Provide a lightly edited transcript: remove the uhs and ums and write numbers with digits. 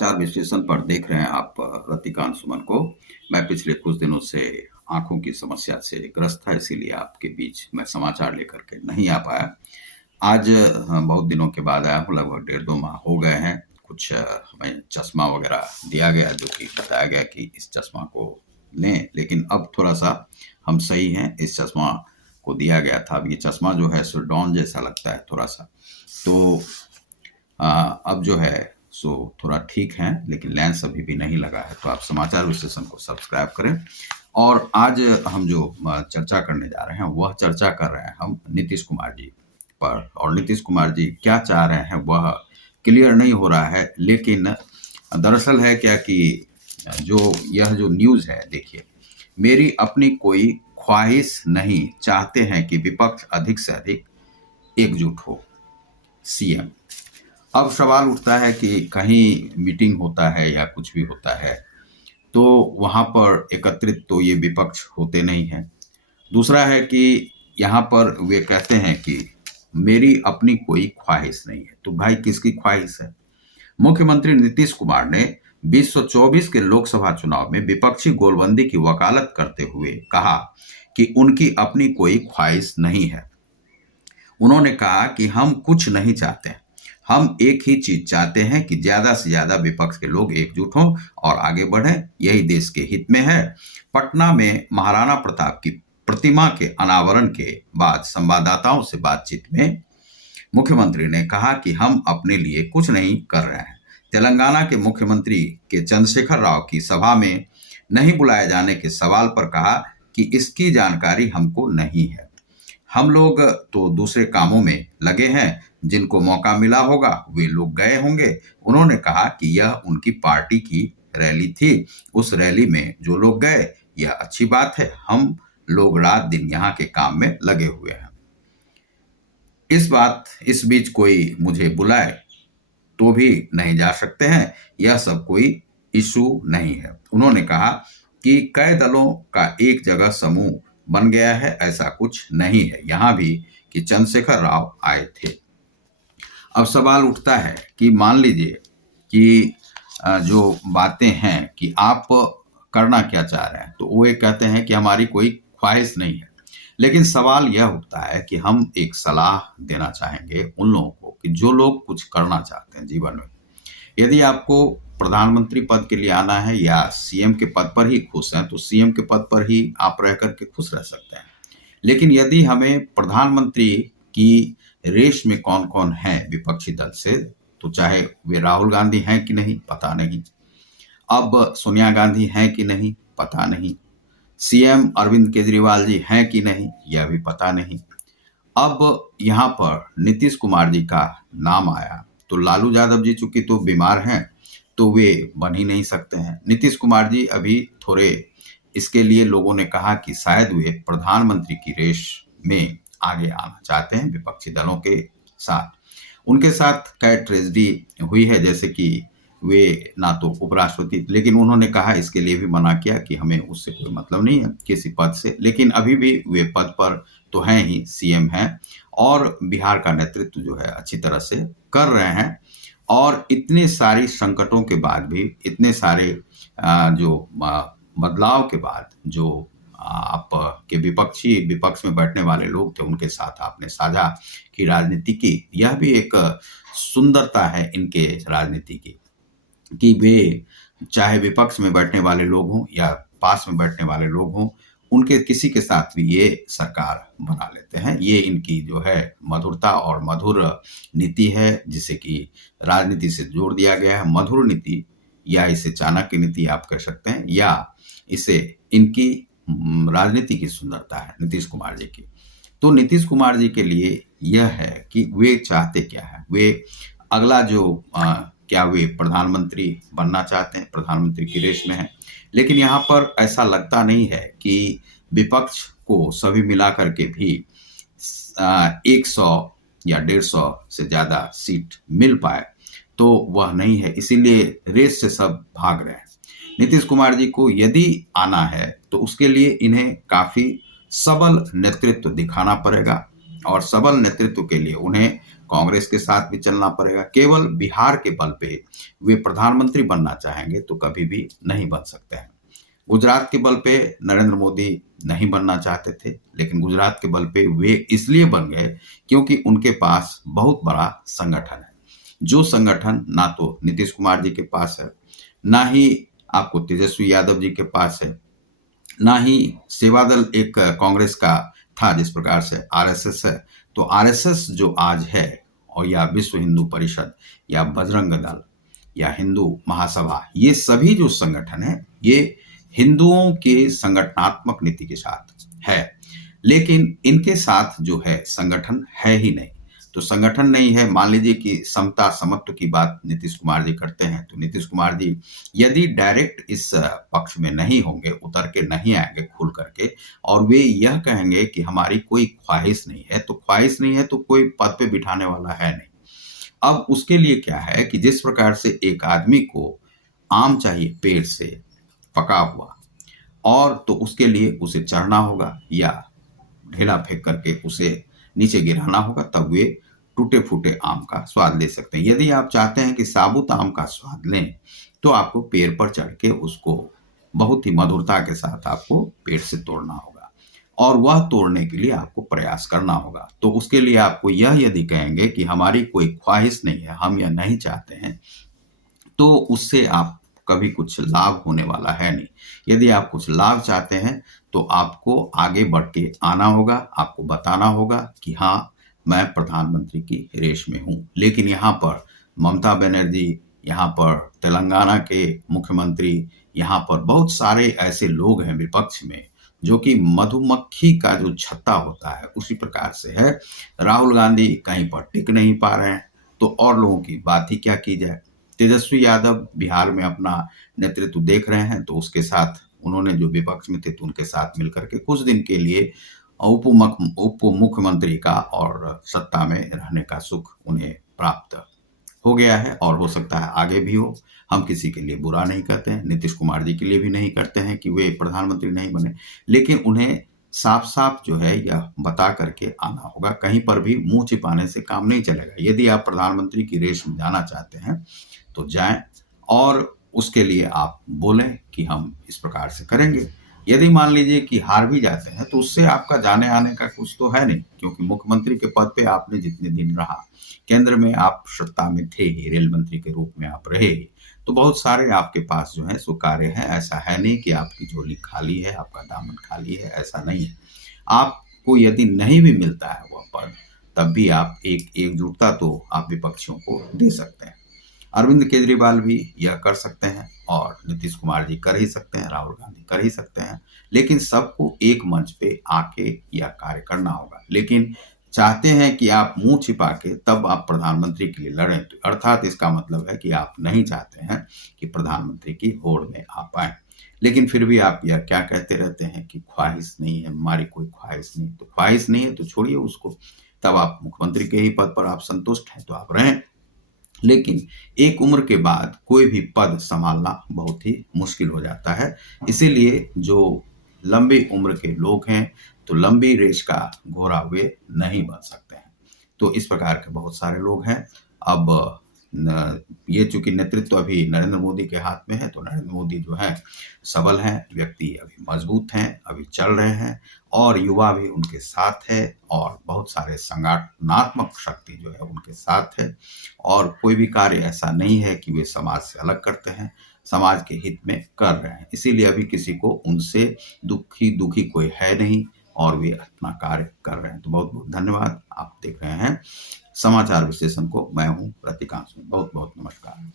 समाचार विश्लेषण पर देख रहे हैं आप रतिकांत सुमन को। मैं पिछले कुछ दिनों से आँखों की समस्या से ग्रस्त था, इसीलिए आपके बीच मैं समाचार लेकर के नहीं आ पाया। आज बहुत दिनों के बाद आया हूँ, लगभग डेढ़ 2 माह हो गए हैं। कुछ हमें चश्मा वगैरह दिया गया, जो कि बताया गया कि इस चश्मा को लें, लेकिन अब थोड़ा-सा हम सही हैं। इस चश्मा को दिया गया था, अब ये चश्मा जो है सो डॉन जैसा लगता है थोड़ा-सा। तो अब जो है सो थोड़ा ठीक है, लेकिन लेंस अभी भी नहीं लगा है। तो आप समाचार विश्लेषण को सब्सक्राइब करें। और आज हम जो चर्चा करने जा रहे हैं, वह चर्चा कर रहे हैं हम नीतीश कुमार जी पर। और नीतीश कुमार जी क्या चाह रहे हैं वह क्लियर नहीं हो रहा है, लेकिन दरअसल है क्या कि यह जो न्यूज़ है, देखिए, मेरी अपनी कोई ख्वाहिश नहीं, चाहते हैं कि विपक्ष अधिक से अधिक एकजुट हो, सीएम। अब सवाल उठता है कि कहीं मीटिंग होता है या कुछ भी होता है, तो वहाँ पर एकत्रित तो ये विपक्ष होते नहीं हैं। दूसरा है कि यहाँ पर वे कहते हैं कि मेरी अपनी कोई ख्वाहिश नहीं है। तो भाई किसकी ख्वाहिश है? मुख्यमंत्री नीतीश कुमार ने 2024 के लोकसभा चुनाव में विपक्षी गोलबंदी की वकालत करते हुए कहा कि उनकी अपनी कोई ख्वाहिश नहीं है। उन्होंने कहा कि हम कुछ नहीं चाहते, हम एक ही चीज चाहते हैं कि ज्यादा से ज्यादा विपक्ष के लोग एकजुट हों और आगे बढ़ें, यही देश के हित में है। पटना में महाराणा प्रताप की प्रतिमा के अनावरण के बाद संवाददाताओं से बातचीत में मुख्यमंत्री ने कहा कि हम अपने लिए कुछ नहीं कर रहे हैं। तेलंगाना के मुख्यमंत्री के चंद्रशेखर राव की सभा में नहीं बुलाए जाने के सवाल पर कहा कि इसकी जानकारी हमको नहीं है। हम लोग तो दूसरे कामों में लगे हैं, जिनको मौका मिला होगा वे लोग गए होंगे। उन्होंने कहा कि यह उनकी पार्टी की रैली थी, उस रैली में जो लोग गए यह अच्छी बात है, हम लोग रात दिन यहाँ के काम में लगे हुए हैं। इस बीच कोई मुझे बुलाए तो भी नहीं जा सकते हैं, यह सब कोई इशू नहीं है। उन्होंने कहा कि कई दलों का एक जगह समूह बन गया है, ऐसा कुछ नहीं है, यहाँ भी कि चंद्रशेखर राव आए थे। अब सवाल उठता है कि मान लीजिए कि जो बातें हैं कि आप करना क्या चाह रहे हैं, तो वो ये कहते हैं कि हमारी कोई ख्वाहिश नहीं है। लेकिन सवाल यह उठता है कि हम एक सलाह देना चाहेंगे उन लोगों को कि जो लोग कुछ करना चाहते हैं जीवन में। यदि आपको प्रधानमंत्री पद के लिए आना है या सीएम के पद पर ही खुश हैं, तो सीएम के पद पर ही आप रह करके खुश रह सकते हैं। लेकिन यदि हमें प्रधानमंत्री की रेस में कौन कौन है विपक्षी दल से, तो चाहे वे राहुल गांधी हैं कि नहीं, पता नहीं। अब सोनिया गांधी हैं कि नहीं, पता नहीं। सीएम अरविंद केजरीवाल जी हैं कि नहीं, यह भी पता नहीं। अब यहाँ पर नीतीश कुमार जी का नाम आया, तो लालू यादव जी चूंकि तो बीमार हैं, तो वे बन ही नहीं सकते हैं। नीतीश कुमार जी अभी थोड़े इसके लिए लोगों ने कहा कि शायद वे प्रधानमंत्री की रेस में आगे आना चाहते हैं विपक्षी दलों के साथ। उनके साथ कई ट्रेजेडी हुई है, जैसे कि वे ना तो उपराष्ट्रपति, लेकिन उन्होंने कहा, इसके लिए भी मना किया कि हमें उससे कोई मतलब नहीं है किसी पद से, लेकिन अभी भी वे पद पर तो हैं ही, सीएम हैं, और बिहार का नेतृत्व जो है अच्छी तरह से कर रहे हैं। और इतने सारी संकटों के बाद भी, इतने सारे जो बदलाव के बाद, जो आप के विपक्ष में बैठने वाले लोग थे, उनके साथ आपने साझा की राजनीति की, यह भी एक सुंदरता है इनके राजनीति की, कि वे चाहे विपक्ष में बैठने वाले लोग हों या पास में बैठने वाले लोग हों, उनके किसी के साथ भी ये सरकार बना लेते हैं। ये इनकी जो है मधुरता और मधुर नीति है, जिसे कि राजनीति से जोड़ दिया गया है। मधुर नीति, या इसे चाणक्य नीति आप कह सकते हैं, या इसे इनकी राजनीति की सुंदरता है नीतीश कुमार जी की। तो नीतीश कुमार जी के लिए यह है कि वे चाहते क्या है। वे अगला जो क्या वे प्रधानमंत्री बनना चाहते हैं, प्रधानमंत्री की रेस में है। लेकिन यहाँ पर ऐसा लगता नहीं है कि विपक्ष को सभी मिला करके भी 100 या 150 से ज्यादा सीट मिल पाए, तो वह नहीं है। इसीलिए रेस से सब भाग रहे हैं। नीतीश कुमार जी को यदि आना है, तो उसके लिए इन्हें काफी सबल नेतृत्व दिखाना पड़ेगा, और सबल नेतृत्व के लिए उन्हें कांग्रेस के साथ भी चलना पड़ेगा। केवल बिहार के बल पे वे प्रधानमंत्री बनना चाहेंगे तो कभी भी नहीं बन सकते हैं। गुजरात के बल पे नरेंद्र मोदी नहीं बनना चाहते थे, लेकिन गुजरात के बल पे वे इसलिए बन गए क्योंकि उनके पास बहुत बड़ा संगठन है। जो संगठन ना तो नीतीश कुमार जी के पास है, ना ही आपको तेजस्वी यादव जी के पास है, ना ही सेवा दल एक कांग्रेस का था जिस प्रकार से आरएसएस है। तो आरएसएस जो आज है, और या विश्व हिंदू परिषद या बजरंग दल या हिंदू महासभा, ये सभी जो संगठन है, ये हिंदुओं के संगठनात्मक नीति के साथ है, लेकिन इनके साथ जो है संगठन है ही नहीं। तो संगठन नहीं है, मान लीजिए कि समता समत्व की बात नीतीश कुमार जी करते हैं, तो नीतीश कुमार जी यदि डायरेक्ट इस पक्ष में नहीं होंगे, उतर के नहीं आएंगे खुल करके, और वे यह कहेंगे कि हमारी कोई ख्वाहिश नहीं है, तो ख्वाहिश नहीं है तो कोई पद पे बिठाने वाला है नहीं। अब उसके लिए क्या है कि जिस प्रकार से एक आदमी को आम चाहिए पेड़ से पका हुआ, और तो उसके लिए उसे चढ़ना होगा या ढेला फेंक करके उसे नीचे गिराना होगा, तब वे टूटे फूटे आम का स्वाद ले सकते हैं। यदि आप चाहते हैं कि साबुत आम का स्वाद लें, तो आपको पेड़ पर चढ़ के उसको बहुत ही मधुरता के साथ आपको पेड़ से तोड़ना होगा, और वह तोड़ने के लिए आपको प्रयास करना होगा। तो उसके लिए आपको यह यदि कहेंगे कि हमारी कोई ख्वाहिश नहीं है, हम यह नहीं चाहते हैं, तो उससे आप कभी कुछ लाभ होने वाला है नहीं। यदि आप कुछ लाभ चाहते हैं, तो आपको आगे बढ़ के आना होगा, आपको बताना होगा कि हाँ, मैं प्रधानमंत्री की रेस में हूँ। लेकिन यहाँ पर ममता बनर्जी, यहाँ पर तेलंगाना के मुख्यमंत्री, यहाँ पर बहुत सारे ऐसे लोग हैं विपक्ष में, जो कि मधुमक्खी का जो छत्ता होता है उसी प्रकार से है। राहुल गांधी कहीं पर टिक नहीं पा रहे हैं, तो और लोगों की बात ही क्या की जाए। तेजस्वी यादव बिहार में अपना नेतृत्व देख रहे हैं, तो उसके साथ उन्होंने जो विपक्ष में थे तो उनके साथ मिलकर के कुछ दिन के लिए उप मुख्यमंत्री का और सत्ता में रहने का सुख उन्हें प्राप्त हो गया है, और हो सकता है आगे भी हो। हम किसी के लिए बुरा नहीं कहते हैं, नीतीश कुमार जी के लिए भी नहीं करते हैं कि वे प्रधानमंत्री नहीं बने, लेकिन उन्हें साफ-साफ जो है यह बता करके आना होगा। कहीं पर भी मुँह छिपाने से काम नहीं चलेगा। यदि आप प्रधानमंत्री की रेस में जाना चाहते हैं, तो जाएँ, और उसके लिए आप बोलें कि हम इस प्रकार से करेंगे। यदि मान लीजिए कि हार भी जाते हैं, तो उससे आपका जाने-आने का कुछ तो है नहीं, क्योंकि मुख्यमंत्री के पद पे आपने जितने दिन रहा, केंद्र में आप सत्ता में थे ही, रेल मंत्री के रूप में आप रहे ही, तो बहुत सारे आपके पास जो है सो कार्य हैं। ऐसा है नहीं कि आपकी झोली खाली है, आपका दामन खाली है, ऐसा नहीं है। आपको यदि नहीं भी मिलता है वह पद, तब भी आप एक एकजुटता तो आप विपक्षियों को दे सकते हैं। अरविंद केजरीवाल भी यह कर सकते हैं, और नीतीश कुमार जी कर ही सकते हैं, राहुल गांधी कर ही सकते हैं, लेकिन सबको एक मंच पे आके यह कार्य करना होगा। लेकिन चाहते हैं कि आप मुंह छिपा के तब आप प्रधानमंत्री के लिए लड़ें, तो अर्थात इसका मतलब है कि आप नहीं चाहते हैं कि प्रधानमंत्री की होड़ में आप आए। लेकिन फिर भी आप यह क्या कहते रहते हैं कि ख्वाहिश नहीं है, हमारी कोई ख्वाहिश नहीं। तो ख्वाहिश नहीं है तो छोड़िए उसको, तब आप मुख्यमंत्री के ही पद पर आप संतुष्ट हैं तो आप रहें। लेकिन एक उम्र के बाद कोई भी पद संभालना बहुत ही मुश्किल हो जाता है। इसीलिए जो लंबी उम्र के लोग हैं, तो लंबी रेस का घोड़ा वे नहीं बन सकते हैं। तो इस प्रकार के बहुत सारे लोग हैं। अब ये चूंकि नेतृत्व अभी नरेंद्र मोदी के हाथ में है, तो नरेंद्र मोदी जो है सबल हैं, व्यक्ति अभी मजबूत हैं, अभी चल रहे हैं, और युवा भी उनके साथ है, और बहुत सारे संगठनात्मक शक्ति जो है उनके साथ है, और कोई भी कार्य ऐसा नहीं है कि वे समाज से अलग करते हैं, समाज के हित में कर रहे हैं। इसीलिए अभी किसी को उनसे दुखी कोई है नहीं, और वे अपना कार्य कर रहे हैं। तो बहुत बहुत धन्यवाद। आप देख रहे हैं समाचार विश्लेषण को, मैं हूँ रतिकांत सिंह। बहुत बहुत नमस्कार।